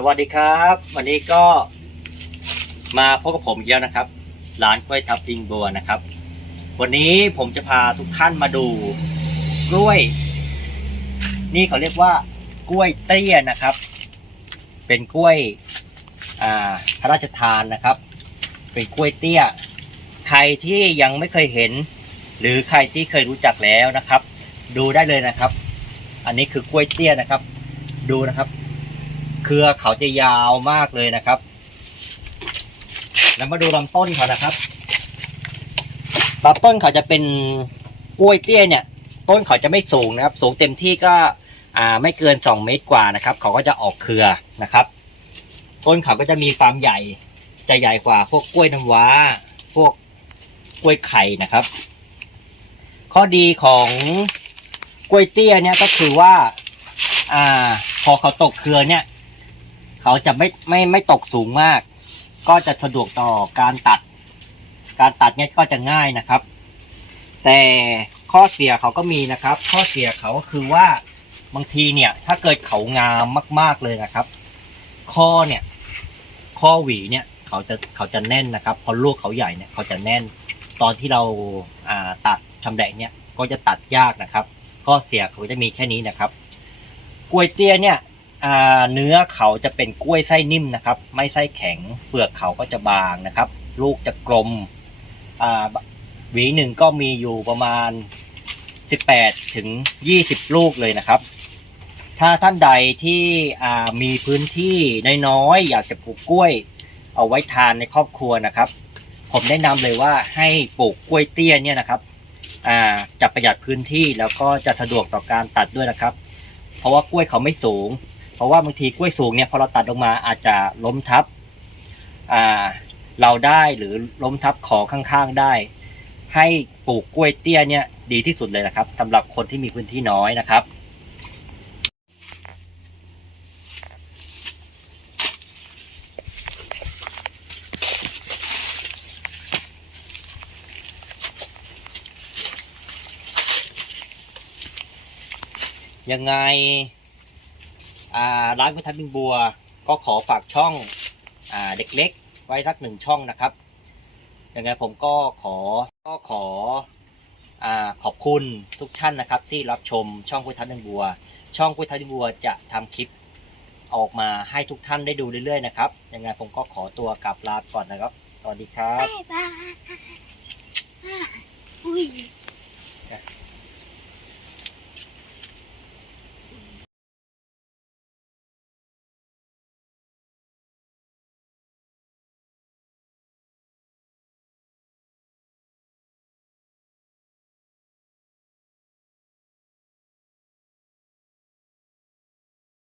สวัสดีครับ วันนี้ก็มาพบกับผมอีกแล้วนะครับ ร้านกล้วยทับลิงบัวนะครับ วันนี้ผมจะพาทุกท่านมาดูกล้วย นี่เขาเรียกว่ากล้วยเตี้ยนะครับ เป็นกล้วยอ่าพระราชทานนะครับ เป็นกล้วยเตี้ย ใครที่ยังไม่เคยเห็น หรือใครที่เคยรู้จักแล้วนะครับ ดูได้เลยนะครับ อันนี้คือกล้วยเตี้ยนะครับ ดูนะครับ เครือเขาจะยาวมากเลยนะครับ แล้วมาดูลำต้นเขานะครับลำต้นเขาจะเป็นกล้วยเตี้ยเนี่ย ต้นเขาจะไม่สูงนะครับ สูงเต็มที่ก็อ่าไม่เกินสองเมตรกว่านะครับ เขาก็จะออกเครือนะครับ ต้นเขาก็จะมีความใหญ่จะใหญ่กว่าพวกกล้วยน้ำว้า พวกกล้วยไข่นะครับ ข้อดีของกล้วยเตี้ยเนี่ยก็คือว่า อ่า พอเขาตกเครือเนี่ย เขาจะไม่ไม่ไม่ตกสูงมาก ก็จะสะดวกต่อการตัด การตัดเนี่ยก็จะง่ายนะครับ แต่ข้อเสียเขาก็มีนะครับ ข้อเสียเขาก็คือว่าบางทีเนี่ย ถ้าเกิดเขางามมาก ๆเลยนะครับ ข้อเนี่ย ข้อหวีเนี่ย เขาจะเขาจะแน่นนะครับ พอลูกเขาใหญ่เนี่ยเขาจะแน่น ตอนที่เราอ่าตัดชำแหละเนี่ย ก็จะตัดยากนะครับ ข้อเสียเขาจะมีแค่นี้นะครับกล้วยเตี้ยเนี่ย เนื้อเขาจะเป็นกล้วยไส้นิ่มนะครับ ไม่ไส้แข็ง เปลือกเขาก็จะบางนะครับ ลูกจะกลมอ่าหวีหนึ่งก็มีอยู่ประมาณ 18 ถึง 20 ลูกเลยนะครับ ถ้าท่านใดที่มีพื้นที่น้อยๆอยากจะปลูกกล้วย เอาไว้ทานในครอบครัวนะครับ ผมแนะนำเลยว่าให้ปลูกกล้วยเตี้ยเนี่ยนะครับจะประหยัดพื้นที่แล้วก็จะสะดวกต่อการตัดด้วยนะครับ เพราะว่ากล้วยเขาไม่สูง เพราะว่าบางทีกล้วยสูงเนี่ยพอเราตัดลงมาอาจจะล้มทับเราได้หรือล้มทับของข้างๆได้ ให้ปลูกกล้วยเตี้ยเนี่ยดีที่สุดเลยนะครับสำหรับคนที่มีพื้นที่น้อยนะครับยังไง ร้านกุทับบิงบัว ก็ขอฝากช่องอ่าเด็กเล็กไว้สักหนึ่งช่องนะครับยังไงผมก็ขอก็ขออ่าขอบคุณทุกท่านนะครับ ที่รับชมช่องกุทับบิงบัว ช่องกุทับบิงบัวจะทำคลิปออกมาให้ทุกท่านได้ดูเรื่อยๆนะครับยังไงผมก็ขอตัวกลับลาก่อนนะครับสวัสดีครับบ๊ายบายอุ้ย